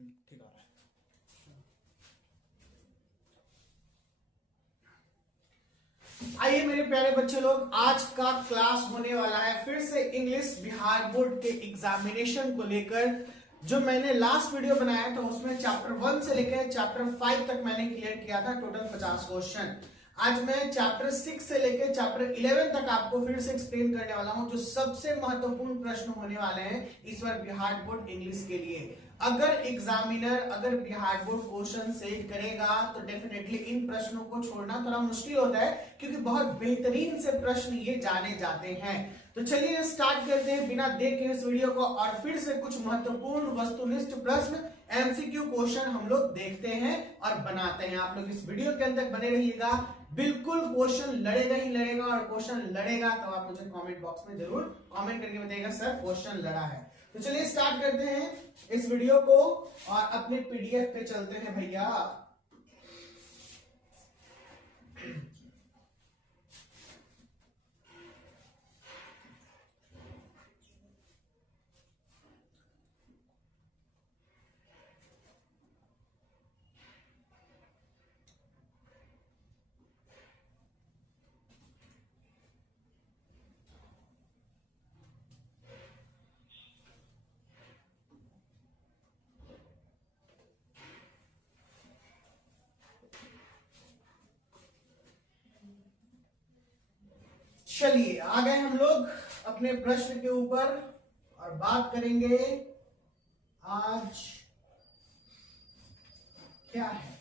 ठीक आ रहा है। आइए मेरे प्यारे बच्चे लोग, आज का क्लास होने वाला है फिर से इंग्लिश बिहार बोर्ड के एग्जामिनेशन को लेकर। जो मैंने लास्ट वीडियो बनाया था उसमें चैप्टर 1 से लेकर चैप्टर 5 तक मैंने क्लियर किया था, टोटल 50 क्वेश्चन। आज मैं चैप्टर 6 से लेकर चैप्टर 11 तक आपको फिर से एक्सप्लेन करने वाला हूं, जो सबसे महत्वपूर्ण प्रश्न होने वाले हैं इस बार बिहार बोर्ड इंग्लिश के लिए। अगर एग्जामिनर अगर बिहार बोर्ड क्वेश्चन सेट करेगा तो डेफिनेटली इन प्रश्नों को छोड़ना थोड़ा मुश्किल होता है, क्योंकि बहुत बेहतरीन से प्रश्न ये जाने जाते हैं। तो चलिए स्टार्ट करते हैं बिना देर के इस वीडियो को, और फिर से कुछ महत्वपूर्ण वस्तुनिष्ठ प्रश्न एमसीक्यू क्वेश्चन हम लोग देखते हैं और बनाते हैं। आप लोग इस वीडियो के अंदर बने रहिएगा, बिल्कुल क्वेश्चन लड़ेगा ही लड़ेगा, और क्वेश्चन लड़ेगा तो आप मुझे कमेंट बॉक्स में जरूर कमेंट करके बताइएगा सर क्वेश्चन लड़ा है। तो चलिए स्टार्ट करते हैं इस वीडियो को और अपने पीडीएफ पे चलते हैं भैया। चलिए आ गए हम लोग अपने प्रश्न के ऊपर और बात करेंगे आज क्या है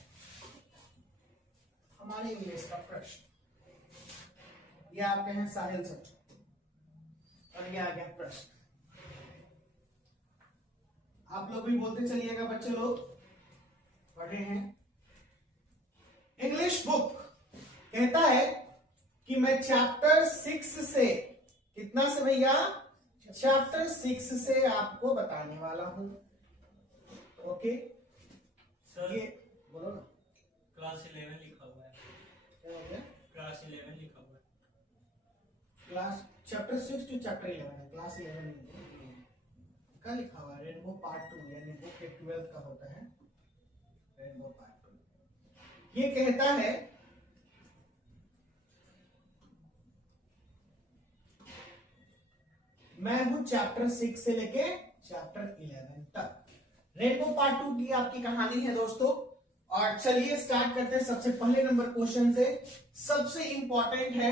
हमारे इंग्लिश का प्रश्न। ये आपके हैं साहिल सर, और ये आ गया प्रश्न। आप लोग भी बोलते चलिएगा, बच्चे लोग पढ़े हैं। इंग्लिश बुक कहता है कि मैं चैप्टर 6 से, कितना से भैया, चैप्टर 6 से आपको बताने वाला हूं। ओके सर, ये बोलो ना। क्लास 11 लिखा हुआ है। क्या हो गया? क्लास 11 लिखा हुआ है। क्लास चैप्टर 6 टू चैप्टर 11 है, क्लास 11 नहीं है। क्या लिखा हुआ है? रेनबो पार्ट 2, यानी बुक के 12th का होता है रेनबो पार्ट 2। ये कहता है मैं हूं चैप्टर 6 से लेके चैप्टर 11 तक। रेनबो पार्ट 2 की आपकी कहानी है दोस्तों। और चलिए स्टार्ट करते हैं सबसे पहले नंबर क्वेश्चन से। सबसे इंपॉर्टेंट है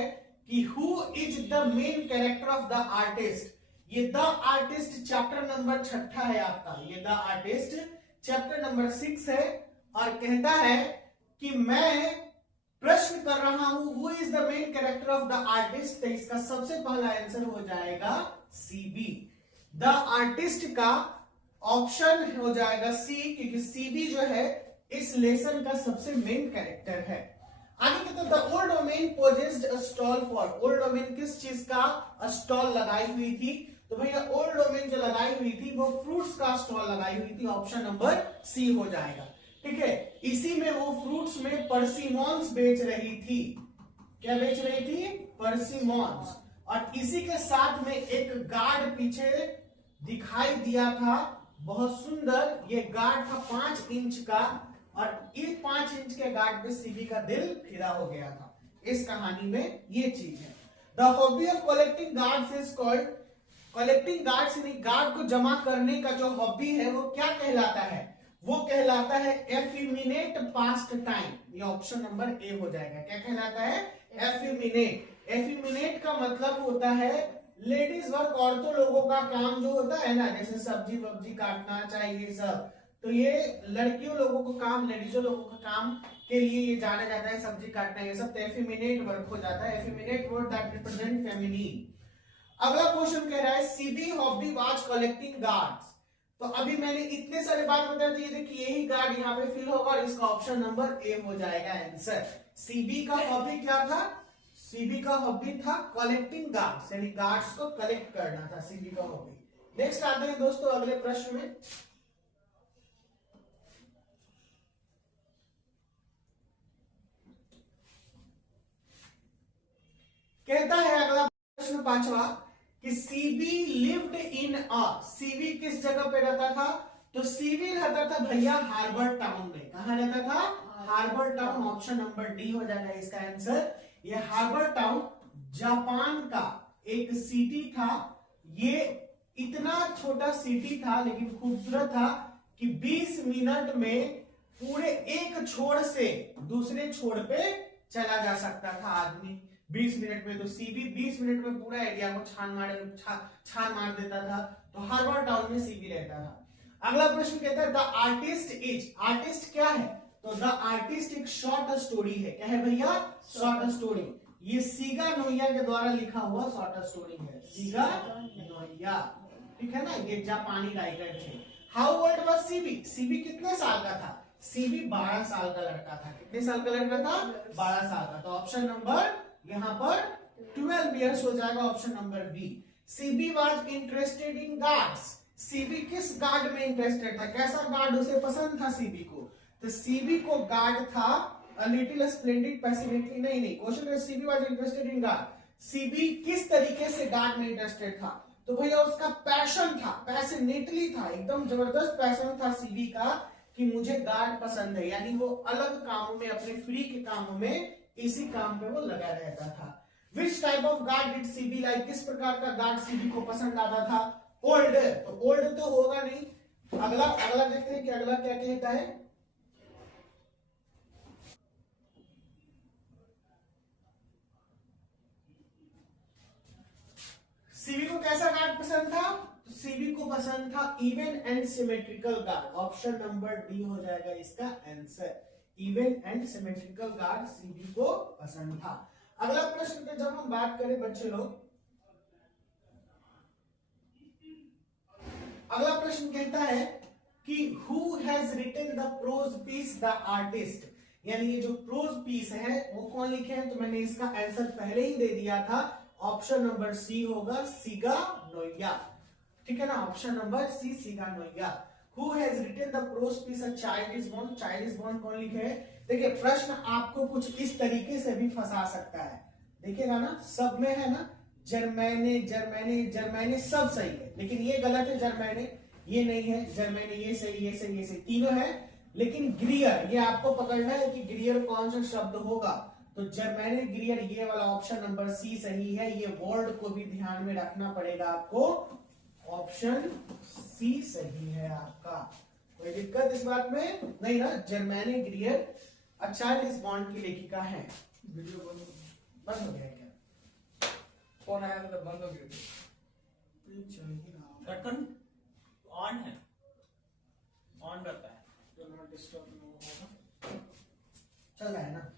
कि who is the main character of the artist. ये द आर्टिस्ट चैप्टर नंबर 6 है आपका। ये द आर्टिस्ट चैप्टर नंबर 6 है, और कहता है कि मैं प्रश्न कर रहा हूं who is the main character of the artist. तो इसका सबसे पहला आंसर हो जाएगा सीबी। द आर्टिस्ट का ऑप्शन हो जाएगा सी, क्योंकि सीबी जो है इस लेसन का सबसे मेन कैरेक्टर है। आगे कहते हैं the old women possessed a stall for. Old women किस चीज का स्टॉल लगाई हुई थी? तो भैया ओल्ड वुमेन जो लगाई हुई थी वो फ्रूट्स का स्टॉल लगाई हुई थी। ऑप्शन नंबर सी हो जाएगा। ठीक है, इसी में वो फ्रूट्स में परसिमॉन्स बेच रही थी। क्या बेच रही थी? परसिमॉन्स। और इसी के साथ में एक गार्ड पीछे दिखाई दिया था, बहुत सुंदर। ये गार्ड था 5 इंच का, और इस 5 इंच के गार्ड पे सीबी का दिल फिदा हो गया था। इस कहानी में ये चीज है। The hobby of collecting guards is called. Collecting guards यानी गार्ड को जमा करने का जो हॉबी है वो क्या कहलाता है? वो कहलाता है एफिमिनेट पास्ट टाइम। ये ऑप्शन नंबर ए हो जाएगा। क्या कहलाता है? एफिमिनेट। एफिमिनेट का मतलब होता है लेडीज वर्क, औरतों लोगों का काम जो होता है ना, जैसे सब्जी वब्जी काटना चाहिए सब, तो ये लड़कियों लोगों को काम, लेडीजों लोगों का काम के लिए ये जाना जाता है, सब्जी काटना ये सब। तो एफिमिनेट वर्क हो जाता है। एफिमिनेट वर्ड दैट रिप्रेजेंट फेमिनिन। अगला क्वेश्चन कह रहा है CB hobby was collecting guards. तो अभी मैंने इतने सारे बात बता दी, देखिए यही गार्ड यहाँ पे फिल होगा, और इसका ऑप्शन नंबर ए हो जाएगा आंसर। सीबी का हॉबी क्या था? सीबी का हॉबी था कलेक्टिंग गार्ड्स, यानी गार्ड्स को कलेक्ट करना था सीबी का हॉबी। नेक्स्ट आते हैं दोस्तों अगले प्रश्न में। कहता है अगला प्रश्न 5वां कि CB lived in a. CB किस जगह पे रहता था? तो सीबी रहता था भैया हार्बर टाउन में। कहां रहता था? Harbour Town. Option number D हो जाएगा इसका आंसर। ये हार्बर टाउन जापान का एक सिटी था। ये इतना छोटा सिटी था लेकिन खूबसूरत था कि 20 मिनट में पूरे एक छोर से दूसरे छोर पे चला जा सकता था आदमी 20 मिनट में। तो सीबी 20 मिनट में पूरा एरिया को छान मार देता था। तो हार्बर टाउन में सीबी रहता था। अगला प्रश्न कहता है द आर्टिस्ट इज। आर्टिस्ट क्या है? तो द आर्टिस्ट एक शॉर्ट स्टोरी है। क्या है भैया? Short story. ये सीगा नोया के द्वारा लिखा हुआ शॉर्ट स्टोरी है। सीगा नोया, ठीक है ना, ये जापानी राइटर थे। How old was CB? CB कितने साल का था? सीबी 12 साल का लड़का था। कितने साल का लड़का था? 12 साल का। तो ऑप्शन नंबर यहाँ पर 12 इयर्स हो जाएगा, option number B. CB was interested in guards. CB किस गार्ड में इंटरेस्टेड था? कैसा गार्ड उसे पसंद था सीबी को? तो सीबी को गार्ड था अ लिटिल स्प्लेंडिड पैसिनेटली। नहीं, क्वेश्चन है CB was interested in guard. CB किस तरीके से गार्ड में इंटरेस्टेड था? तो भैया उसका पैशन था, पैसिनेटली था, एकदम जबरदस्त पैशन था सीबी का कि मुझे गार्ड पसंद है। यानी वो अलग कामों में, अपने फ्री के कामों में, इसी काम पे वो लगा रहता था। Which type of guard did CB like? किस प्रकार का गार्ड सीबी को पसंद आता था? ओल्ड। तो ओल्ड तो होगा नहीं। अगला देखते हैं कि अगला क्या कहता है। सीबी को कैसा गार्ड पसंद था? तो सीबी को पसंद था even and symmetrical guard. Option number D हो जाएगा इसका answer. Even and symmetrical guard CB को पसंद था। अगला प्रश्न पे जब हम बात करें बच्चे लोग, अगला प्रश्न कहता है कि who has written the prose piece the artist. यानी ये जो प्रोज पीस है वो कौन लिखे हैं? तो मैंने इसका आंसर पहले ही दे दिया था। ऑप्शन नंबर सी होगा, सीगा नोया। ठीक है ना, ऑप्शन नंबर सी, सीगा नोया। Who has written the prose piece a child is born. Child is born कौन लिखे है? देखिए प्रश्न आपको कुछ इस तरीके से भी फंसा सकता है। देखिएगा ना, सब में है ना जर्मैने जर्मैने जर्मैने, सब सही है लेकिन ये गलत है। जर्मैने ये नहीं है, जर्मैने ये सही, ये सही, ये सही, तीनों है। लेकिन ग्रियर, ये आपको पकड़ना है कि ग्रियर कौन सा शब्द होगा। तो जर्मैने ग्रियर, ये वाला ऑप्शन नंबर सी सही है। ये वर्ड को भी ध्यान में रखना पड़ेगा आपको। ऑप्शन सी सही है आपका। कोई दिक्कत इस बात में नहीं ना? Germaine Greer a child is born की लेखिका है। वीडियो बंद हो गया क्या? फोन आया तो बंद हो गया। ढक्कन ऑन है, ऑन रहता है। चल रहा है ना।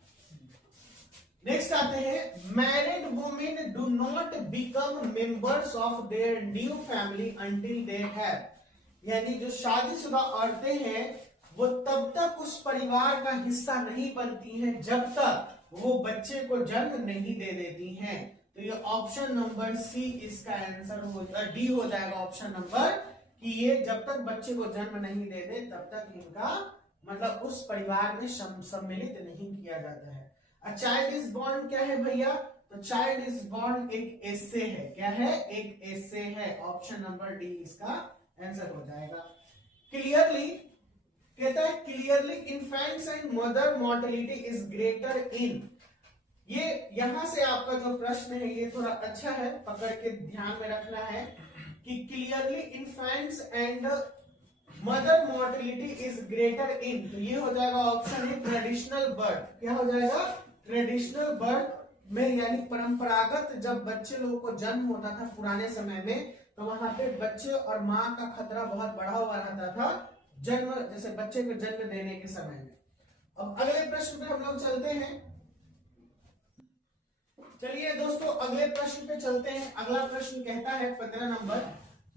नेक्स्ट आते हैं, married women do not become members of their new family until they have. यानी जो शादीशुदा औरतें हैं वो तब तक उस परिवार का हिस्सा नहीं बनती हैं जब तक वो बच्चे को जन्म नहीं दे देती हैं। तो ये ऑप्शन नंबर सी इसका आंसर हो, डी हो जाएगा ऑप्शन नंबर, कि ये जब तक बच्चे को जन्म नहीं दे दे तब तक इनका मतलब उस परिवार में सम्मिलित नहीं किया जाता है। अ चाइल्ड इज बॉर्न क्या है भैया? तो चाइल्ड इज बॉर्न एक एसे है। क्या है? एक एसे है। ऑप्शन नंबर डी इसका आंसर हो जाएगा। क्लियरली कहता है, clearly infants and mother mortality is greater इन। ये यहां से आपका जो प्रश्न है ये थोड़ा अच्छा है, पकड़ के ध्यान में रखना है कि clearly infants and mother mortality is greater इन। तो ये हो जाएगा ऑप्शन है ट्रेडिशनल बर्थ। क्या हो जाएगा? ट्रेडिशनल बर्थ में, यानी परंपरागत जब बच्चे लोगों को जन्म होता था पुराने समय में, तो वहां पे बच्चे और माँ का खतरा बहुत बढ़ा हुआ रहता था जन्म, जैसे बच्चे को जन्म देने के समय में। अब अगले प्रश्न पे हम लोग चलते हैं। चलिए दोस्तों अगले प्रश्न पे चलते हैं। अगला प्रश्न कहता है 15 number,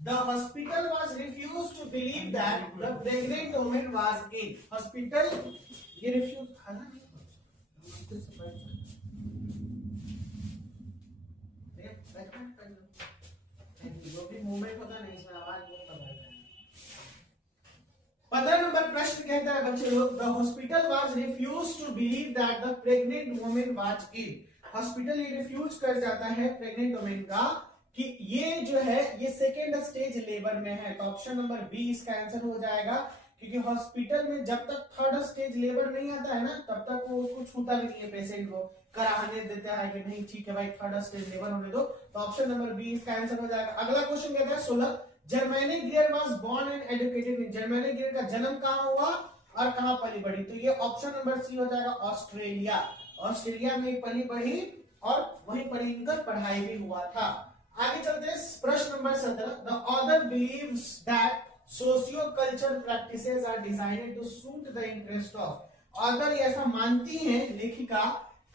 the hospital was refuse to believe that the pregnant woman was ill. Hospital ये रिफ्यूज खाना जो भी मूवमेंट होता है इसमें आवाज बहुत दबाता है। 15 नंबर प्रश्न कहता है बच्चे लोग, the hospital was refuse to believe that the pregnant woman was ill. Hospital ये रिफ्यूज कर जाता है प्रेग्नेंट वुमेन का कि ये जो है ये सेकेंड स्टेज लेबर में है, तो ऑप्शन नंबर बी इसका आंसर हो जाएगा। क्योंकि हॉस्पिटल में जब तक थर्ड स्टेज लेबर नहीं आता है ना, तब तक वो उसको छूता भी नहीं है, पेशेंट को कराने देता है कि नहीं ठीक है भाई थर्ड स्टेज लेबर होने दो। तो ऑप्शन नंबर बी इसका आंसर हो जाएगा। अगला क्वेश्चन कहता है 16, Germaine Greer was born and educated in, Germaine Greer का जन्म कहां हुआ और कहां पली बढ़ी? तो ये ऑप्शन नंबर सी हो जाएगा, ऑस्ट्रेलिया। ऑस्ट्रेलिया में पली बढ़ी और वहीं पर इनका पढ़ाई भी हुआ था। आगे चलते हैं प्रश्न number 17, the author believes that socio culture practices are designed to suit the interest of. Author ऐसा मानती हैं लेखिका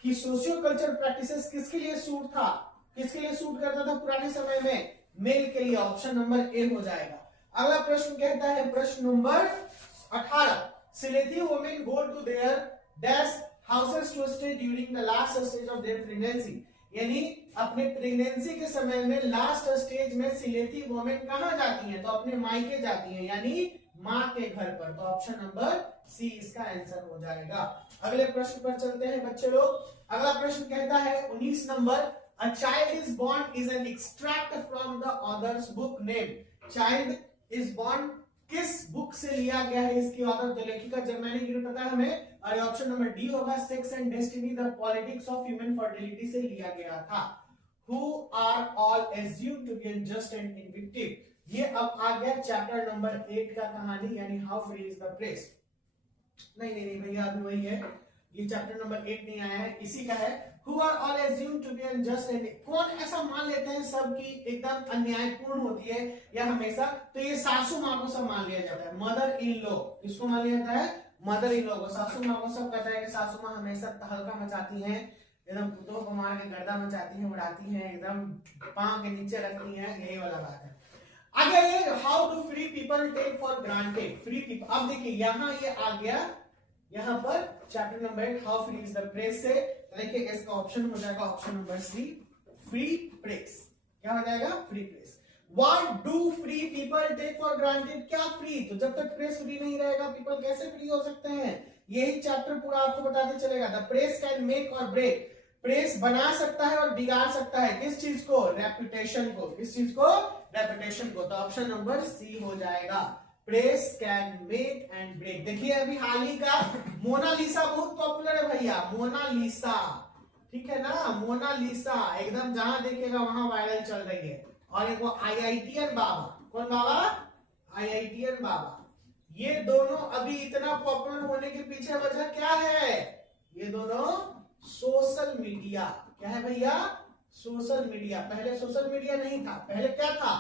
कि सोशियो कल्चर प्रैक्टिसेस किसके लिए सूट था, किसके लिए सूट करता था पुराने समय में? मेल के लिए। ऑप्शन नंबर ए हो जाएगा। अगला प्रश्न कहता है प्रश्न number 18, Sylheti women go to their dash houses to stay during the last stage of their pregnancy. यानी अपने प्रेगनेंसी के समय में लास्ट स्टेज में सिलेथी वुमेन कहां जाती हैं? तो अपने मायके जाती हैं, यानी मां के घर पर। तो ऑप्शन नंबर सी इसका आंसर हो जाएगा। अगले प्रश्न पर चलते हैं बच्चे लोग। अगला प्रश्न कहता है 19 number, A child is born is an extract from the author's book name. Child is born किस बुक से लिया गया है इसकी ऑथर? तो लेखिका जर्मनी ग्रियर पता है हमें, और ऑप्शन नंबर डी होगा, sex and destiny the politics of human fertility से लिया गया था। Who are all assumed to be unjust and vindictive। ये अब आ गया चैप्टर नंबर 8 का कहानी, यानी how free is the press. नहीं नहीं नहीं भैया अभी वही है, ये चैप्टर नंबर 8 नहीं आया है, इसी का है। Who are all assumed to be unjust and, कौन ऐसा मान लेते हैं सब की एकदम अन्यायपूर्ण होती है या हमेशा? तो ये सासू माँ को सब मान लिया जाता है, मदर इन लॉ। किसको मान लिया जाता है? मदर इन लॉ को। सासू माँ को सब कहता है कि सासू माँ हमेशा तहलका मचाती हैं, एकदम पुतों को मार के गर्दा मचाती हैं, उड़ाती हैं, एकदम पांव के नीचे रखती हैं, यही वाला बात है। आगे ये how do free people take for granted. Free people, अब देखिए यहाँ ये आ गया, यहाँ पर chapter number 8 how free is the press से। देखिए इसका ऑप्शन हो जाएगा option number C, free press. क्या हो जाएगा? Free press. What do free people take for granted. क्या फ्री? तो जब तक प्रेस फ्री नहीं रहेगा पीपल कैसे फ्री हो सकते हैं? यही चैप्टर पूरा आपको बताते चलेगा। द प्रेस कैन मेक और ब्रेक। प्रेस बना सकता है और बिगाड़ सकता है, किस चीज को? रेपुटेशन को। किस चीज को? रेपुटेशन को। तो ऑप्शन नंबर सी हो जाएगा, press can make and break. देखिए अभी हाल ही का मोनालिसा बहुत पॉपुलर है भैया, मोनालिसा, ठीक है ना, मोनालिसा एकदम जहां देखेगा वहां वायरल चल रही है। और एक वो आईआईटीएन बाबा, कौन बाबा? आईआईटीएन बाबा। ये दोनों अभी इतना पॉपुलर होने के पीछे वजह क्या है? ये दोनों सोशल मीडिया। क्या है भैया? Social media. पहले सोशल मीडिया नहीं था, पहले क्या था?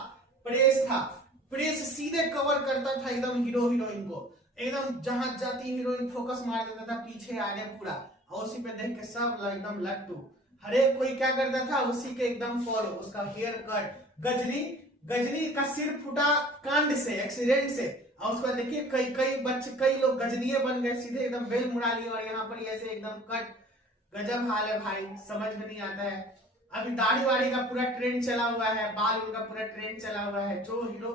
प्रेस था। प्रेस सीधे कवर करता था एकदम हीरो हीरोइन को, एकदम जहां जाती हीरोइन फोकस मार देता था पीछे आगे पूरा, और उसी पे देख के सब एकदम लट्टू। हर एक कोई क्या करता था? उसी के एकदम फॉलो, उसका हेयर कट। गजनी का सिर फूटा कांड से, एक्सीडेंट से, और उसका देखिए कई लोग गजनीय बन गए, सीधे एकदम बेल मुड़ा लिए और यहाँ पर ऐसे एकदम कट। गजब हाल है भाई, समझ में नहीं आता है। अभी दाढ़ी वाड़ी का पूरा ट्रेंड चला हुआ है, बाल उनका पूरा ट्रेंड चला हुआ है, जो हीरो।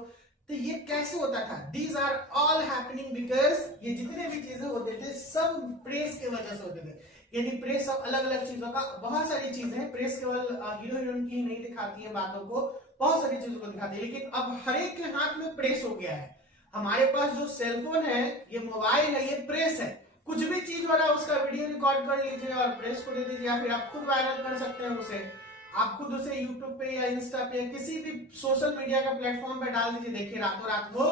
तो ये कैसे होता था? These are all happening because ये जितने भी चीजें होते थे सब प्रेस के वजह से होते थे। यानी प्रेस सब अलग अलग चीजों का, बहुत सारी चीजें प्रेस केवल हीरो हीरोइन की नहीं दिखाती है बातों को, बहुत सारी चीजों को दिखाती है। लेकिन अब हर एक के हाथ में प्रेस हो गया है। हमारे पास जो सेलफोन है, ये मोबाइल है, ये प्रेस है। कुछ भी चीज वाला उसका वीडियो रिकॉर्ड कर लीजिए और प्रेस को दे दीजिए, या फिर आप खुद वायरल कर सकते हैं उसे। आप खुद उसे यूट्यूब पे या इंस्टा पे या किसी भी सोशल मीडिया का प्लेटफॉर्म पे डाल दीजिए, देखिए रातों रात वो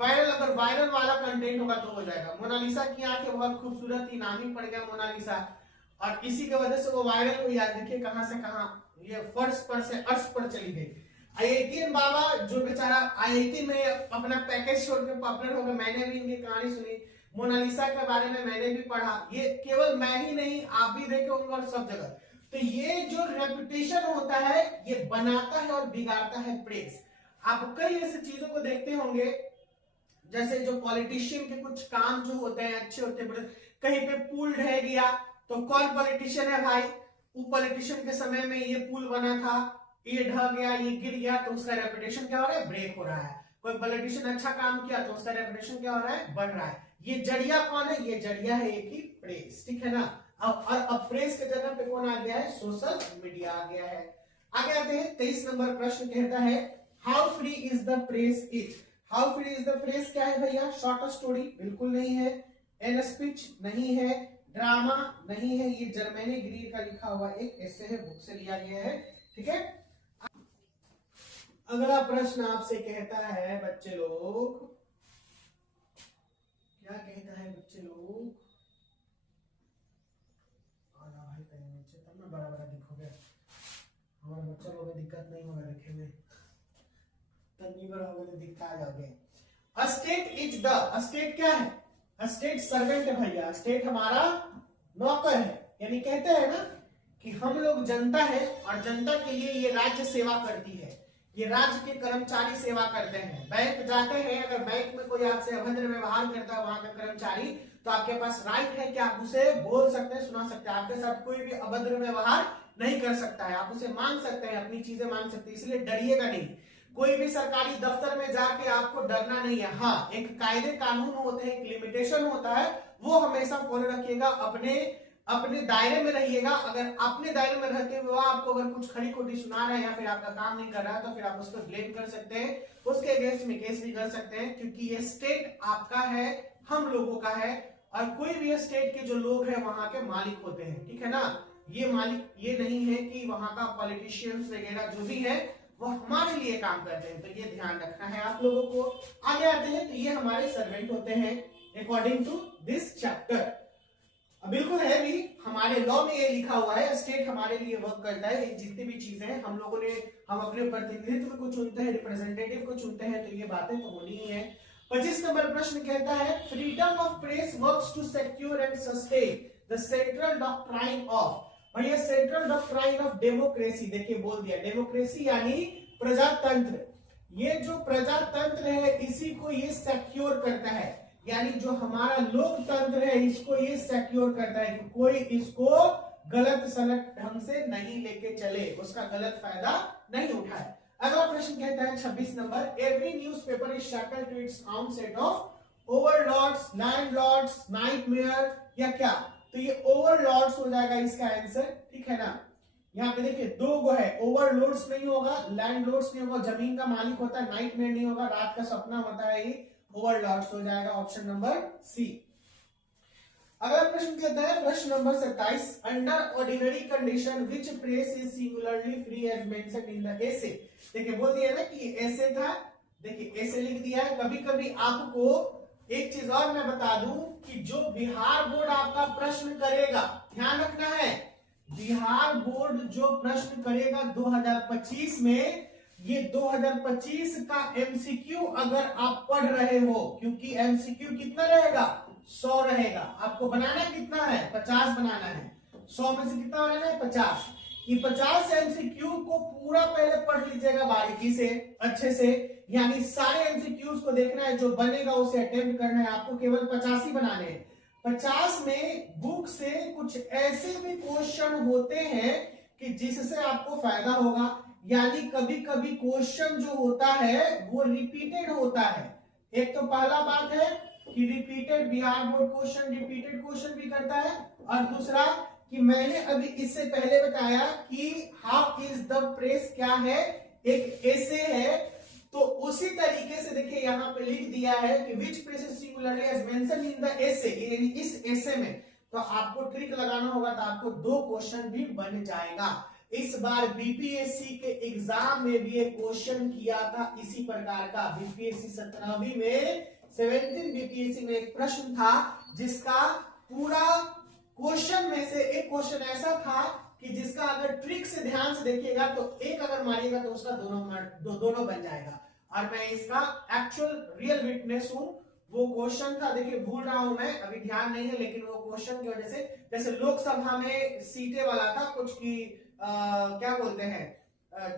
वायरल। अगर वायरल वाला कंटेंट होगा तो हो जाएगा। मोनालिसा की आंखें बहुत खूबसूरत थी, नाम ही पड़ गया मोनालिसा, और इसी की वजह से वो वायरल हुई। आज देखिए कहां से कहां ये फर्श पर से अर्श पर चली गई। आईआईटीएन बाबा जो बेचारा आईआईटी में अपना पैकेज छोड़ के पॉपुलर हो गया, मैंने भी इनकी कहानी सुनी, मोनालिसा के बारे में मैंने भी पढ़ा। ये केवल मैं ही नहीं, आप भी देखे होंगे और सब जगह। तो ये जो रेपुटेशन होता है ये बनाता है और बिगाड़ता है प्रेस। आप कई ऐसे चीजों को देखते होंगे, जैसे जो पॉलिटिशियन के कुछ काम जो होते हैं अच्छे होते हैं, कहीं पे पुल ढह गया तो कौन पॉलिटिशियन है भाई? वो पॉलिटिशियन के समय में ये पुल बना था, ये ढह गया, ये गिर गया, तो उसका रेपुटेशन क्या हो रहा है? ब्रेक हो रहा है। कोई पॉलिटिशियन अच्छा काम किया तो उसका रेपुटेशन क्या हो रहा है? बढ़ रहा है। ये जरिया कौन है? ये जरिया है एक ही प्रेस, ठीक है ना। अब प्रेस के जगह पे कौन आ गया है? सोशल मीडिया आ गया है। आगे आते हैं 23 नंबर प्रश्न कहता है how free is the press is. How free is the press क्या है भैया? शॉर्ट स्टोरी बिल्कुल नहीं है, एन स्पीच नहीं है, ड्रामा नहीं है, ये जर्मनी ग्रीर का लिखा हुआ एक ऐसे है, बुक से लिया गया है। ठीक है, अगला प्रश्न आपसे कहता है बच्चे लोग, क्या कहता है बच्चे लोग? भाई कहीं नीचे तब ना बड़ा बड़ा दिखोगे, हमारे बच्चों को भी दिक्कत नहीं होगा लिखे में, तभी बड़ा होगा तो दिखता आ जाओगे। स्टेट इज द, स्टेट क्या है? स्टेट सर्वेंट है भैया, स्टेट हमारा नौकर है। यानी कहते हैं ना कि हम लोग जनता है और जनता के लिए ये राज्य सेवा करती है, ये राज्य के कर्मचारी सेवा करते हैं। बैंक जाते हैं, अगर बैंक में कोई आपसे अभद्र व्यवहार करता है वहां का कर्मचारी, तो आपके पास राइट है कि आप उसे बोल सकते हैं, सुना सकते हैं। आपके साथ कोई भी अभद्र व्यवहार नहीं कर सकता है, आप उसे मांग सकते हैं, अपनी चीजें मांग सकते हैं, इसलिए डरिएगा नहीं। कोई भी सरकारी दफ्तर में जाके आपको डरना नहीं है। हाँ, एक कायदे कानून होते हैं, एक लिमिटेशन होता है, वो हमेशा फॉलो रखिएगा, अपने दायरे में रहिएगा। अगर अपने दायरे में रहते हुए आपको अगर कुछ खरी खोटी सुना रहा है या फिर आपका काम नहीं कर रहा है, तो फिर आप उस पर ब्लेम कर सकते हैं, उसके अगेंस्ट में केस भी कर सकते हैं, क्योंकि ये स्टेट आपका है, हम लोगों का है, और कोई भी स्टेट के जो लोग हैं वहां के मालिक होते हैं। ठीक है ना, ये मालिक ये नहीं है कि वहां का पॉलिटिशियंस वगैरह जो भी है वो हमारे लिए काम करते हैं, तो ये ध्यान रखना है आप लोगों को। आगे आते हैं, तो ये हमारे सर्वेंट होते हैं अकॉर्डिंग टू दिस चैप्टर। बिल्कुल है भी, हमारे लॉ में ये लिखा हुआ है, स्टेट हमारे लिए वर्क करता है। जितनी भी चीजें हैं हम लोगों ने, हम अपने प्रतिनिधित्व को चुनते हैं, रिप्रेजेंटेटिव को चुनते हैं, तो ये बातें तो होनी ही है। 25 नंबर प्रश्न कहता है freedom of press works to secure and sustain the central doctrine of. भैया सेंट्रल डॉक्ट्राइन ऑफ डेमोक्रेसी, देखिए बोल दिया, डेमोक्रेसी यानी प्रजातंत्र। ये जो प्रजातंत्र है इसी को ये सिक्योर करता है, यानी जो हमारा लोकतंत्र है इसको ये सिक्योर करता है कि कोई इसको गलत सलत ढंग से नहीं लेके चले, उसका गलत फायदा नहीं उठाए। अगला प्रश्न कहता है 26 number, every newspaper is shackled to its own set of overlords, landlords, nightmare या क्या? तो ये ओवरलॉर्ड्स हो जाएगा इसका आंसर। ठीक है ना, यहाँ पे देखिए दो गो है, ओवरलोड्स नहीं होगा, लैंडलॉर्ड्स नहीं होगा, जमीन का मालिक होता है, नाइटमेयर नहीं होगा, रात का सपना होता है, ये ओवरलॉर्ड्स हो जाएगा, ऑप्शन नंबर सी। अगला प्रश्न कहता है प्रश्न number 27, under ordinary condition which press is singularly free as mentioned in the essay. देखिए बोल दिया ना कि एसे था, देखिए एसे लिख दिया है। कभी कभी आपको एक चीज और मैं बता दूं कि जो बिहार बोर्ड आपका प्रश्न करेगा, ध्यान रखना है, बिहार बोर्ड जो प्रश्न करेगा 2025 में, ये 2025 का एमसीक्यू अगर आप पढ़ रहे हो, क्योंकि एमसीक्यू कितना रहेगा? 100 रहेगा। आपको बनाना कितना है? 50 बनाना है। 100 में से कितना बनाना है? 50। ये 50 एमसीक्यू को पूरा पहले पढ़ लीजिएगा बारीकी से, अच्छे से, यानी सारे एमसीक्यूज को देखना है, जो बनेगा उसे अटेम्प्ट करना है। आपको केवल 50 ही बनाने हैं। 50 में बुक से कुछ ऐसे भी क्वेश्चन होते हैं कि जिससे आपको फायदा होगा, यानी कभी कभी क्वेश्चन जो होता है वो रिपीटेड होता है। एक तो पहला बात है कि repeated, Bihar board question repeated question भी करता है, और दूसरा कि मैंने अभी इससे पहले बताया कि हाउ इज द प्रेस क्या है, एक ऐसे है, तो उसी तरीके से देखिए यहाँ पे लिख दिया है कि which press is singularly as mentioned in the essay, यानी इस एसे में, तो आपको ट्रिक लगाना होगा, तो आपको 2 क्वेश्चन भी बन जाएगा। इस बार बीपीएससी के एग्जाम में भी एक क्वेश्चन किया था इसी प्रकार का, बीपीएससी 17वीं में 17 बीपीएससी में एक प्रश्न था जिसका पूरा क्वेश्चन में से एक क्वेश्चन ऐसा था कि जिसका अगर ट्रिक से ध्यान से देखिएगा तो एक अगर मारिएगा तो उसका दोनों बन जाएगा। और मैं इसका एक्चुअल रियल विटनेस हूं। वो क्वेश्चन था, देखिए भूल रहा हूं मैं, अभी ध्यान नहीं है, लेकिन वो क्वेश्चन की वजह से, जैसे लोकसभा में सीटें वाला था कुछ की क्या बोलते हैं,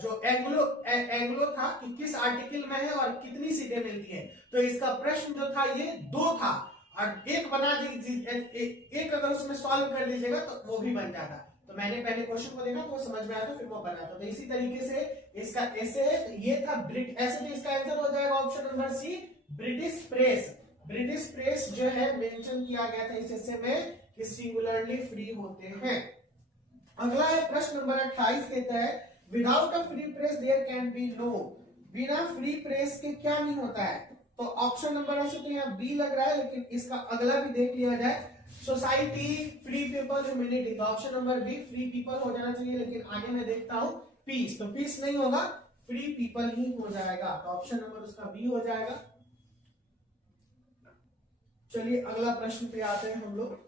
जो एंग्लो था कि किस आर्टिकल में है और कितनी सीटें मिलती है, तो इसका प्रश्न जो था ये 2 था, और एक बना एक अगर उसमें सॉल्व कर दीजिएगा तो वो भी बन जाता। तो मैंने पहले क्वेश्चन को देखा तो वो समझ में आया था, फिर वो बना था। तो इसी तरीके से इसका ऐसे है, तो ये था ऐसे, तो इसका आंसर हो जाएगा option number C, British press. British press जो है मेंशन किया गया था इस हिस्से में कि सिंगुलरली फ्री होते हैं। अगला है प्रश्न नंबर 28, कहता है without a free press there can be no, बिना फ्री प्रेस के क्या नहीं होता है। तो ऑप्शन नंबर ऐसे तो यहाँ बी लग रहा है, लेकिन इसका अगला भी देख लिया जाए, सोसाइटी, फ्री पीपल, ह्यूमैनिटी। तो option number B free people हो जाना चाहिए, लेकिन आगे मैं देखता हूं पीस, तो पीस नहीं होगा, फ्री पीपल ही हो जाएगा। तो ऑप्शन नंबर उसका बी हो जाएगा। चलिए अगला प्रश्न पे आते हैं हम लोग।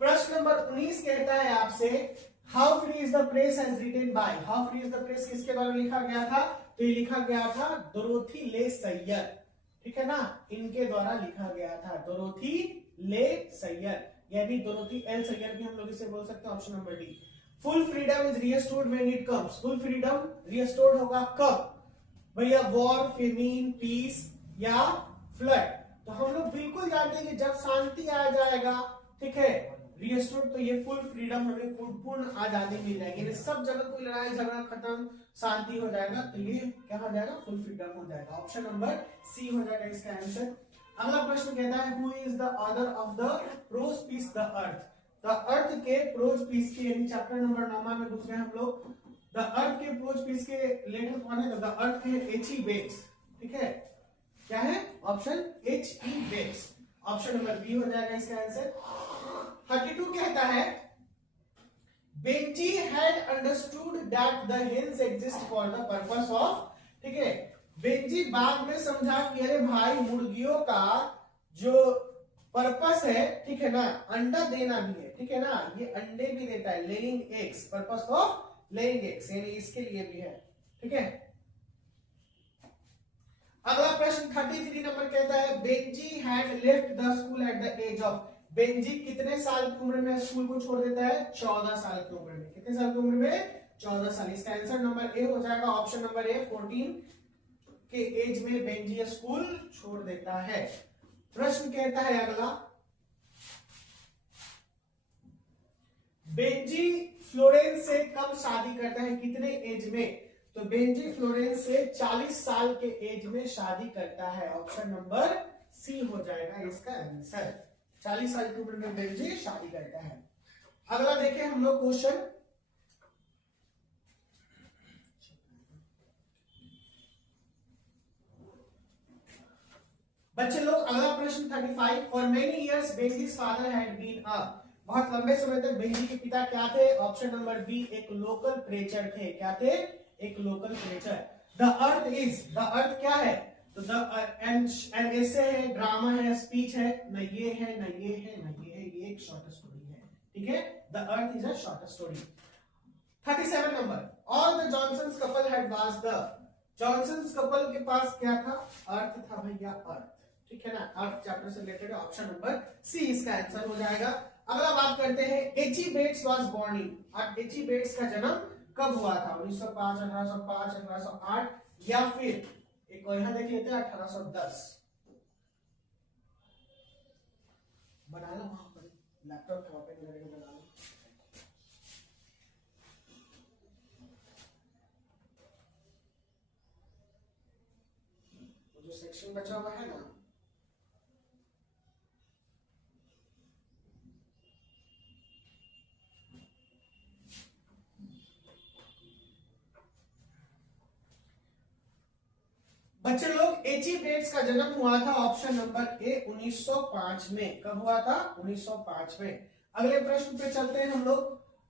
प्रश्न नंबर 19 कहता है आपसे, how free is the press as written by, how free is the press किसके द्वारा लिखा गया था, तो ये लिखा गया था डोरोथी ले सैयर, ठीक है ना, इनके द्वारा लिखा गया था, डोरोथी ले सैयर, यानी डोरोथी एल सैयर भी हम लोग इसे बोल सकते हैं। Option number D. Full freedom is restored when it comes, full freedom restored होगा कब भैया, वॉर, फेमीन, पीस या फ्लड। तो हम लोग बिल्कुल जानते हैं कि जब शांति आ जाएगा, ठीक है, रिस्टोर्ड, तो ये फुल फ्रीडम, हमें पूर्ण आजादी मिल जाएगी, सब जगह कोई लड़ाई झगड़ा खत्म, शांति हो जाएगा, तो ये क्या हो जाएगा, फुल फ्रीडम हो जाएगा। ऑप्शन नंबर सी हो जाएगा इसका आंसर। अगला प्रश्न कहता है, who is the author of the prose piece the earth, the earth के प्रोज पीस के, यानी चैप्टर नंबर 9 में घुस रहे हैं हम लोग। द अर्थ के प्रोज पीस के लेटर कौन है, तो द अर्थ के H.E. बेट्स, ठीक है, क्या है option H.E. Bates, option number B हो जाएगा इसका आंसर। 32 कहता है, Benjy had understood that the hills exist for the purpose of, ठीक है, बेंजी बाद में समझा कि अरे भाई मुर्गियों का जो पर्पस है, ठीक है ना, अंडा देना भी है, ठीक है ना, ये अंडे भी देता है, laying eggs, purpose of laying eggs, यानी इसके लिए भी है, ठीक है। अगला प्रश्न 33 नंबर कहता है, Benjy had left the school at the age of, Benjy कितने साल की उम्र में स्कूल को छोड़ देता है, 14 साल की उम्र में, कितने साल की उम्र में, 14 साल। इसका आंसर नंबर ए हो जाएगा, ऑप्शन नंबर ए, 14 के एज में बेंजी स्कूल छोड़ देता है। प्रश्न कहता है अगला, बेंजी फ्लोरेंस से कब शादी करता है, कितने एज में, तो बेंजी फ्लोरेंस से 40 साल के एज में शादी करता है, ऑप्शन नंबर सी हो जाएगा इसका आंसर। 40 साल की उम्र में बेंजी शादी करता है। अगला देखें हम लोग क्वेश्चन, बच्चे लोग अगला प्रश्न 35, for many years Benjy's father had been a, बहुत लंबे समय तक बेंजी के पिता क्या थे, ऑप्शन नंबर बी, एक लोकल प्रेचर थे, क्या थे, एक local preacher. The earth is, the earth क्या है, तो एन ऐसे है, ड्रामा है, स्पीच है, न ये है, न ये है, न ये है, ये एक शॉर्ट स्टोरी है, ठीक है, the earth is a short story. 37 number, all the Johnsons couple had was the, Johnsons couple के पास क्या था, अर्थ था भैया, अर्थ, ठीक है ना, अर्थ चैप्टर से रिलेटेड, ऑप्शन नंबर सी इसका आंसर हो जाएगा। अगला बात करते हैं, H.E. Bets was born in, और H.E. बेट्स का जन्म कब हुआ था, 1905, 1805, 1808, या फिर एक यहां देख लेते हैं 1810, बना लो वहां पर लैपटॉप पे ओपन करके बना लो। जो सेक्शन बचा हुआ है ना, बच्चे लोग, H.E. बेट्स का जन्म हुआ था, ऑप्शन नंबर ए, 1905 में, कब हुआ था, 1905 में। अगले प्रश्न पे चलते हैं हम लोग।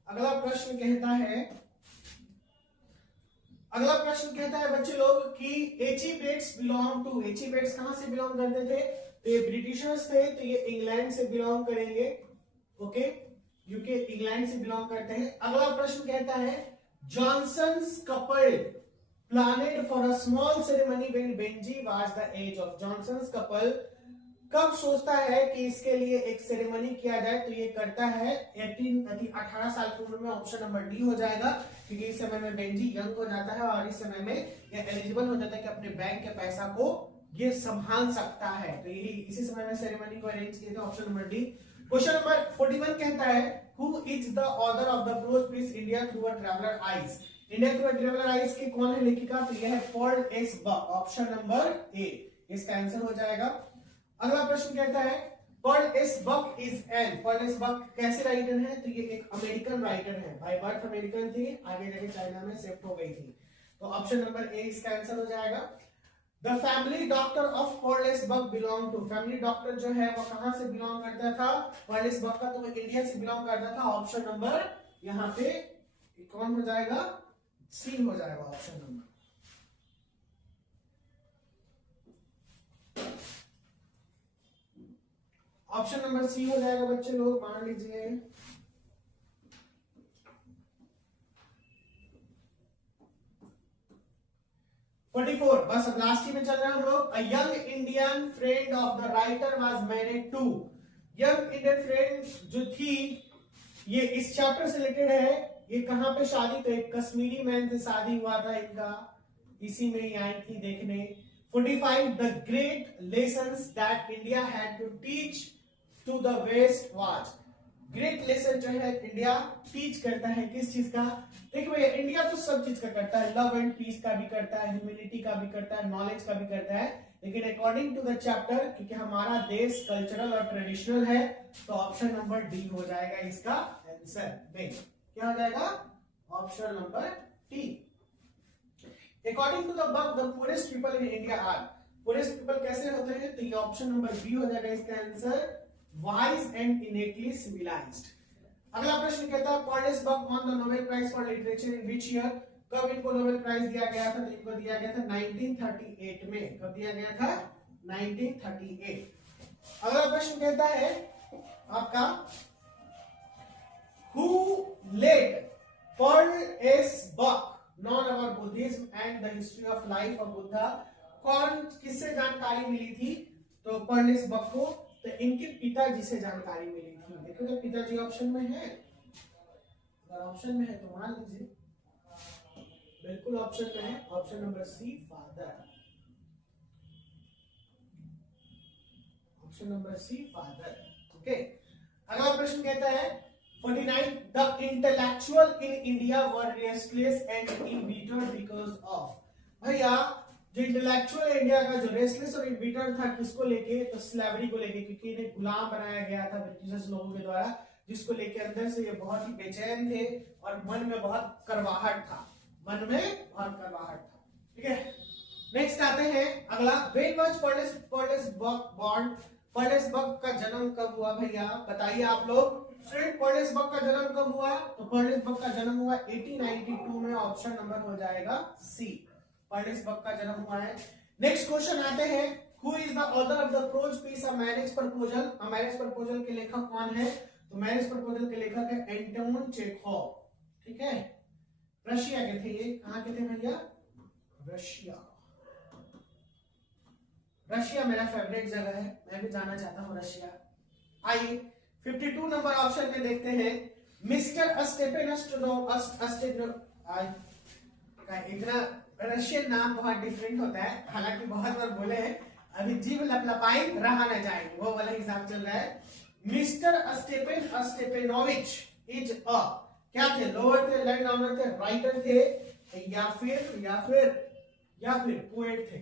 अगला प्रश्न कहता है, अगला प्रश्न कहता है बच्चे लोग कि H.E. Bets belong to, H.E. Bets कहां से बिलोंग करते थे, तो ये ब्रिटिशर्स थे, तो ये इंग्लैंड से बिलोंग करेंगे, ओके, यूके इंग्लैंड से बिलोंग करते हैं। अगला प्रश्न कहता है, Johnsons couple planned for a small ceremony when Benjy was the age of, Johnsons couple कब सोचता है कि इसके लिए एक सेरेमनी किया जाए, तो ये करता है 18 साल की उम्र में, ऑप्शन नंबर डी हो जाएगा, क्योंकि इस समय में बेंजी यंग हो जाता है और इस समय में ये एलिजिबल हो जाता है कि अपने बैंक के पैसा को ये संभाल सकता है, तो यही इसी समय में सेरेमनी को अरेंज किया था, option number D. Question number 41 कहता है, who is the author of the prose piece India through a traveller eyes, India through a traveller eyes के कौन है लेखिका, तो यह है Paul S Buck, option number A, इसका आंसर हो जाएगा। अगला प्रश्न कहता है Pearl S Buck is an, Pearl S Buck कैसे राइटर है? तो ये एक अमेरिकन राइटर है, बाय बर्थ अमेरिकन थी, आगे जाके चाइना में शिफ्ट हो गई थी। तो ऑप्शन नंबर ए इसका आंसर हो जाएगा। The family doctor of Pearl S Buck belong to, family doctor जो है वो कहां से बिलोंग करता था? पर्ल एस बक का तो वो इंडिया से बिलोंग करता था। ऑप्शन नंबर यहाँ पे कौन हो जाएगा? सी हो जाएगा option number. Option number C हो जाएगा बच्चे लोग, मान लीजिए। बस अब लास्ट ही में चल रहे हैं हम लोग। A young Indian friend of the writer was married to, young Indian friend जो थी ये इस चैप्टर से रिलेटेड है। ये कहां पे शादी? तो एक कश्मीरी मैन से शादी हुआ था इनका, इसी में ही आई थी देखने। 45 the great lessons that India had to teach to the west was, great lesson जो है इंडिया टीच करता है किस चीज का? देखिए भैया इंडिया तो सब चीज का करता है, लव एंड पीस का भी करता है, ह्यूमैनिटी का भी करता है, नॉलेज का भी करता है, लेकिन अकॉर्डिंग टू द चैप्टर क्योंकि हमारा देश कल्चरल और ट्रेडिशनल है तो ऑप्शन नंबर डी हो जाएगा इसका आंसर में। क्या हो जाएगा? Option number D. According to the book the poorest people in India are, poorest people कैसे होते हैं? तो ये ऑप्शन नंबर बी हो जाएगा इसका answer, wise and innately civilised. अगला प्रश्न कहता है Pearl S Buck won the Nobel prize for literature in which year, कब इनको नोबेल प्राइज दिया गया था? तो इनको दिया गया था 1938 में। कब दिया गया था? 1938। अगला प्रश्न कहता है आपका who let Pearl S Buck known about Buddhism and the history of life of Buddha, कौन किससे जानकारी मिली थी? तो पर्ल एस बक को तो इनके पिताजी से जानकारी मिली थी। देखो तो पिताजी ऑप्शन में है, अगर ऑप्शन में है तो मान लीजिए बिल्कुल ऑप्शन में है, option number C father, option number C father. Okay अगला प्रश्न कहता है 49 the intellectual in India were restless and embittered because of, भैया जो इंटेलेक्चुअल इंडिया का जो रेस्टलेस और इनबिटर्ड था किसको लेके? तो स्लेवरी को लेके, क्योंकि इन्हें गुलाम बनाया गया था ब्रिटिश लोगों के द्वारा, जिसको लेके अंदर से ये बहुत ही बेचैन थे और मन में बहुत करवाहट था, मन में बहुत करवाहट था। ठीक है नेक्स्ट आते हैं अगला, when was Pearl S Buck born, Pearl S Buck का जन्म कब हुआ भैया? बताइए आप लोग। स्टूडेंट पर्ल एस बक का जन्म कब हुआ? तो पर्ल एस बक का जन्म हुआ 1892 में, ऑप्शन नंबर हो जाएगा सी, पर्ल एस बक का जन्म हुआ है। नेक्स्ट क्वेश्चन आते हैं who is the author of the prose piece a marriage proposal, a marriage proposal के लेखक कौन है? तो मैरिज प्रपोजल के लेखक है एंटोन चेखोव। ठीक है रशिया के थे ये, कहां के थे भैया? रशिया, रशिया मेरा फेवरेट जगह है, मैं भी जाना चाहता हूं रशिया। आइए 52 नंबर ऑप्शन में देखते हैं मिस्टर इतना रशियन नाम बहुत डिफरेंट होता है, हालांकि बहुत बार बोले हैं, अभी जीभ लपलपाई रहा न जाए, वो वाला हिसाब चल रहा है। मिस्टर स्टेपेनोविच इज अ, क्या थे? लोअर थे, लैंड ऑनर थे, राइटर थे या फिर पोएट थे?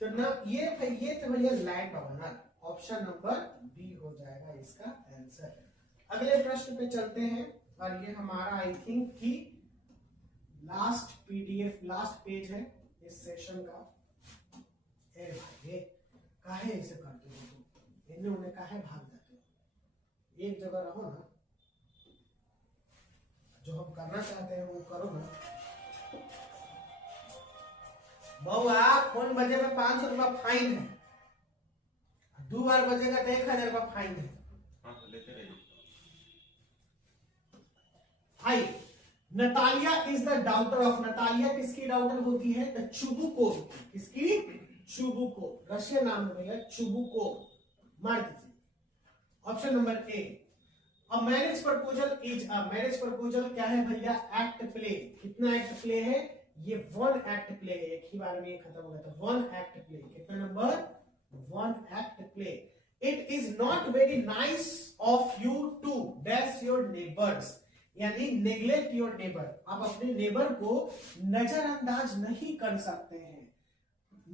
तो ना ये थे भैया landowner, option number B हो जाएगा इसका आंसर। अगले प्रश्न पे चलते हैं और ये हमारा आई थिंक कि लास्ट पीडीएफ लास्ट पेज है इस सेशन का। ए भाई काहे ऐसे करते हो तुम, इन्हें उन्हें काहे भाग जाते हो? एक जगह रहो ना, जो हम करना चाहते हैं वो करो ना। बउआ फोन बजे में 500 रुपया फाइन है, 2 बार बजेगा तो 1000 रुपया फाइन है। High Natalia is the daughter of, Natalia किसकी डाउटर होती है? द चुबुकोव, किसकी? चुबुकोव, रशियन नाम है भैया चुबुकोव, मार दीजिए। Option number A a marriage proposal is a, marriage proposal क्या है भैया? Act play. कितना एक्ट प्ले है? ये 1 एक्ट प्ले है, एक ही बार में ये खत्म हो गया था। 1 एक्ट प्ले, कितना number? 1 act play. It is not very nice of you to dash your neighbours, यानी नेग्लेक्ट योर नेबर, आप अपने नेबर को नजरअंदाज नहीं कर सकते हैं,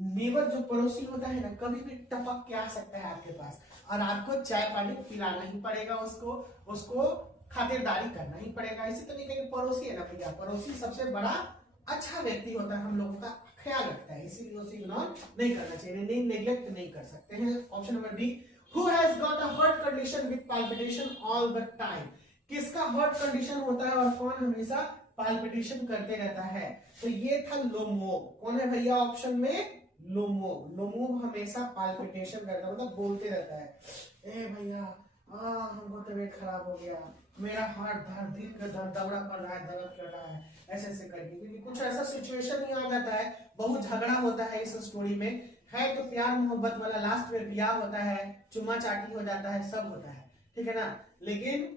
नेबर जो पड़ोसी होता है ना, कभी भी टपक के आ सकता है आपके पास, और आपको चाय पानी पिलाना ही पड़ेगा, उसको उसको खातिरदारी करना ही पड़ेगा। इसी तरीके के पड़ोसी है ना भैया, पड़ोसी सबसे बड़ा अच्छा व्यक्ति होता है, हम लोगों का ख्याल रखता है, इसीलिए उसे इग्नोर नहीं करना चाहिए, नेग्लेक्ट नहीं कर सकते हैं। Option number B, who has got a heart condition with palpitation all the time, किसका हार्ट कंडीशन होता है और कौन हमेशा पाल्पिटेशन करते रहता है, तो ये था लोमोव। कौन है भैया ऑप्शन में, लोमोव। लोमोव हमेशा पाल्पिटेशन करता है, मतलब बोलते रहता है, ए भैया हमको तबीयत खराब हो गया, मेरा हार्ट दिल का दौरा पड़ रहा है, दर्द कर रहा है, ऐसे करके, क्योंकि कुछ ऐसा सिचुएशन ही आ जाता है, बहुत झगड़ा होता है इस स्टोरी में, है तो प्यार मोहब्बत वाला, लास्ट में ब्याह होता है, चुम्मा चाटी हो जाता है, सब होता है, ठीक है ना, लेकिन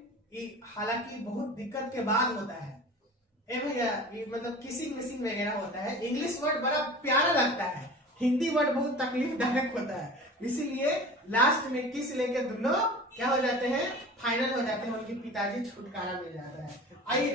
हालांकि बहुत दिक्कत के बाद होता है। ए भैया ये मतलब किसिंग मिसिंग वगैरह होता है। इंग्लिश वर्ड बड़ा प्यारा लगता है, हिंदी वर्ड बहुत तकलीफदायक होता है, इसीलिए लास्ट में किस लेके दोनों क्या हो जाते हैं, फाइनल हो जाते हैं, उनके पिताजी छुटकारा मिल जाता है। आइए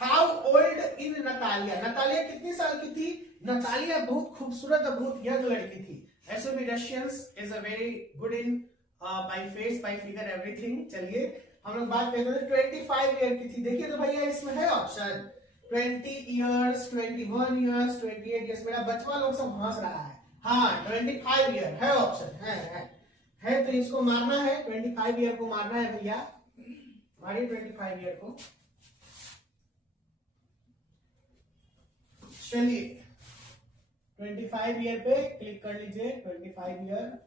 how old in Natalia, Natalia कितनी साल की थी, नतालिया बहुत खूबसूरत और बहुत यंग लड़की थी। ऐसे भी Russians is a very good in by face by figure everything. चलिए हम लोग बात करते हैं, 25 ईयर की थी। देखिए तो भैया इसमें है ऑप्शन 20 इयर्स, 21 इयर्स, 28 इयर्स, मेरा बचवा लोग सब हंस रहा है। हाँ 25 ईयर है ऑप्शन, है तो इसको मारना है, 25 ईयर को मारना है भैया, मारिए 25 ईयर को। चलिए 25 ईयर पे क्लिक कर लीजिए, 25 year.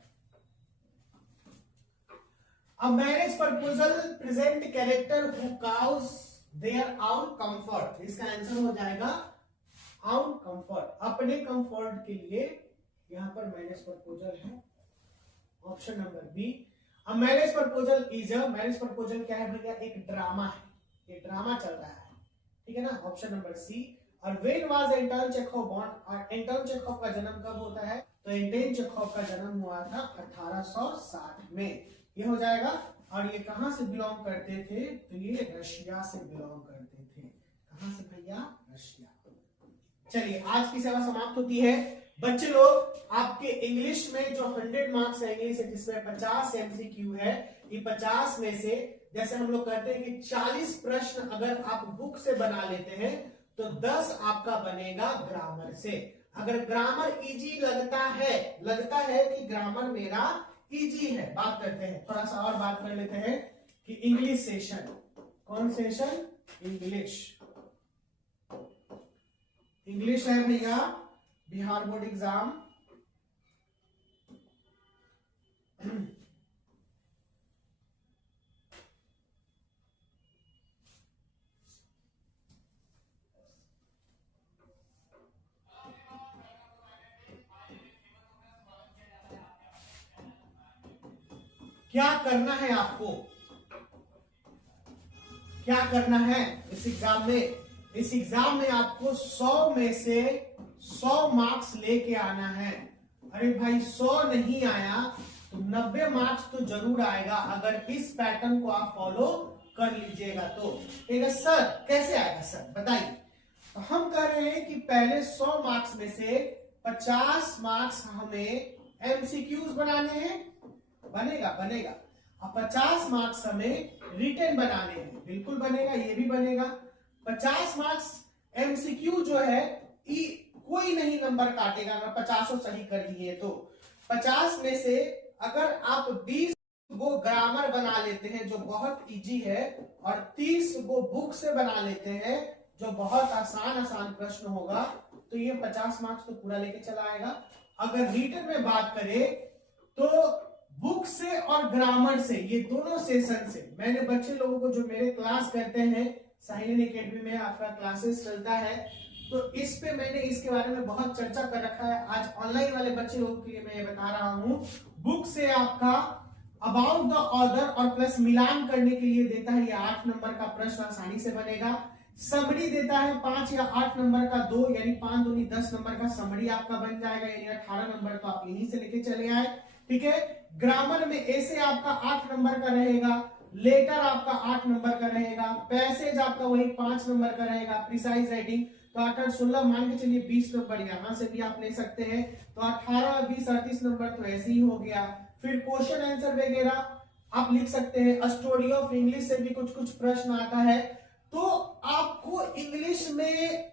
A marriage proposal present character who cows their own comfort, इसका आंसर हो जाएगा own comfort, अपने कंफर्ट के लिए यहाँ पर मैरिज प्रपोजल है। Option number B, a marriage proposal is a, marriage proposal क्या है भैया, एक ड्रामा है, ये ड्रामा चल रहा है, ठीक है ना। ऑप्शन नंबर सी, और when was Anton Chekhov born, और एंटोन चेखोव का जन्म कब होता है, तो एंटोन चेखोव का जन्म हुआ था 1860 में, ये हो जाएगा। और ये कहां से बिलोंग करते थे, तो ये रशिया से बिलोंग करते थे। कहां से भैया, रशिया। चलिए आज की सेवा समाप्त होती है। बच्चे लोग आपके इंग्लिश में जो 100 मार्क्स है इंग्लिश है, जिसमें 50 एमसीक्यू है, ये 50 में से जैसे हम लोग कहते हैं कि 40 प्रश्न अगर आप बुक से बना लेते हैं तो 10 आपका बनेगा ग्रामर से। अगर ग्रामर इजी लगता है कि ग्रामर मेरा इजी है, बात करते हैं, थोड़ा सा और बात कर लेते हैं कि इंग्लिश सेशन, कौन सेशन, इंग्लिश है भैया, बिहार बोर्ड एग्जाम। क्या करना है आपको, क्या करना है इस एग्जाम में, इस एग्जाम में आपको 100 में से 100 मार्क्स लेके आना है। अरे भाई 100 नहीं आया तो 90 मार्क्स तो जरूर आएगा, अगर इस पैटर्न को आप फॉलो कर लीजिएगा तो। ठीक है सर, कैसे आएगा सर बताइए। तो हम कह रहे हैं कि पहले 100 मार्क्स में से 50 मार्क्स हमें एमसीक्यूज बनाने हैं, बनेगा, अब 50 मार्क्स हमें रिटन बनाने हैं, बिल्कुल बनेगा, ये भी बनेगा। 50 मार्क्स एमसीक्यू जो है कोई नहीं नंबर काटेगा अगर 50 सही कर लिए तो। 50 में से अगर आप 20 वो ग्रामर बना लेते हैं जो बहुत इजी है, और 30 वो बुक से बना लेते हैं जो बहुत आसान प्रश्न होगा, तो ये 50 मार्क्स तो पूरा लेके चला आएगा। अगर रिटन में बात करें तो बुक से और ग्रामर से, ये दोनों सेशन से मैंने बच्चे लोगों को, जो मेरे क्लास करते हैं साहिल एकेडमी में आपका क्लासेस चलता है, तो इस पे मैंने इसके बारे में बहुत चर्चा कर रखा है। आज ऑनलाइन वाले बच्चे लोगों के लिए मैं ये बता रहा हूँ। बुक से आपका अबाउट द ऑथर और प्लस मिलान करने के लिए देता है, ये 8 नंबर का प्रश्न आसानी से बनेगा। समरी देता है 5 या 8 नंबर का 2, यानी 5 दूनी 10 नंबर का समरी आपका बन जाएगा, यानी 18 नंबर तो आप यहीं से लेके चले आए। ठीक है, ग्रामर में ऐसे आपका 8 नंबर का रहेगा, लेटर आपका 8 नंबर का रहेगा, पैसेज आपका वही 5 नंबर का रहेगा, प्रिसाइज राइटिंग। तो 8 8 16 मान के चलिए 20 नंबर यहां से भी आप ले सकते हैं। तो 18 20 38 नंबर तो ऐसे ही हो गया। फिर क्वेश्चन आंसर वगैरह आप लिख सकते हैं। स्टोरी ऑफ इंग्लिश से भी कुछ कुछ प्रश्न आता है। तो आपको इंग्लिश में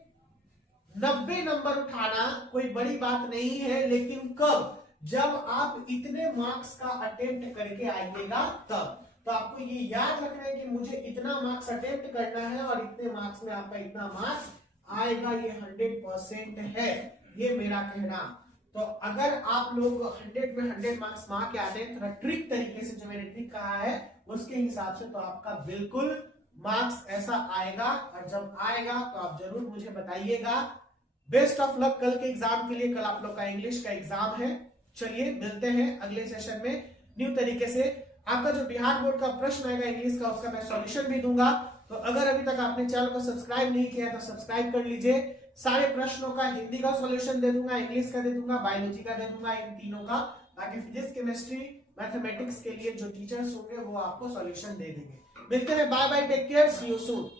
90 नंबर उठाना कोई बड़ी बात नहीं है, लेकिन कब? जब आप इतने मार्क्स का अटेम्प्ट करके आइएगा तब। तो आपको ये याद रखना है कि मुझे इतना मार्क्स अटेम्प्ट करना है और इतने मार्क्स में आपका इतना मार्क्स आएगा, ये 100% है, ये मेरा कहना। तो अगर आप लोग 100 में 100 मार्क्स मार के आते हैं थोड़ा ट्रिक तरीके से, जो मैंने ट्रिक कहा है उसके हिसाब से, तो आपका बिल्कुल मार्क्स ऐसा आएगा। और जब आएगा तो आप जरूर मुझे बताइएगा। बेस्ट ऑफ लक कल के एग्जाम के लिए। कल आप लोग का इंग्लिश का एग्जाम है। चलिए मिलते हैं अगले सेशन में न्यू तरीके से। आपका जो बिहार बोर्ड का प्रश्न आएगा इंग्लिश का, उसका मैं सॉल्यूशन भी दूंगा। तो अगर अभी तक आपने चैनल को सब्सक्राइब नहीं किया तो सब्सक्राइब कर लीजिए। सारे प्रश्नों का हिंदी का सॉल्यूशन दे दूंगा, इंग्लिश का दे दूंगा, बायोलॉजी का दे दूंगा, इन तीनों का। बाकी फिजिक्स, केमिस्ट्री, मैथमेटिक्स के लिए जो टीचर्स होंगे वो आपको सॉल्यूशन दे देंगे। मिलते हैं, bye bye, take care, see you soon.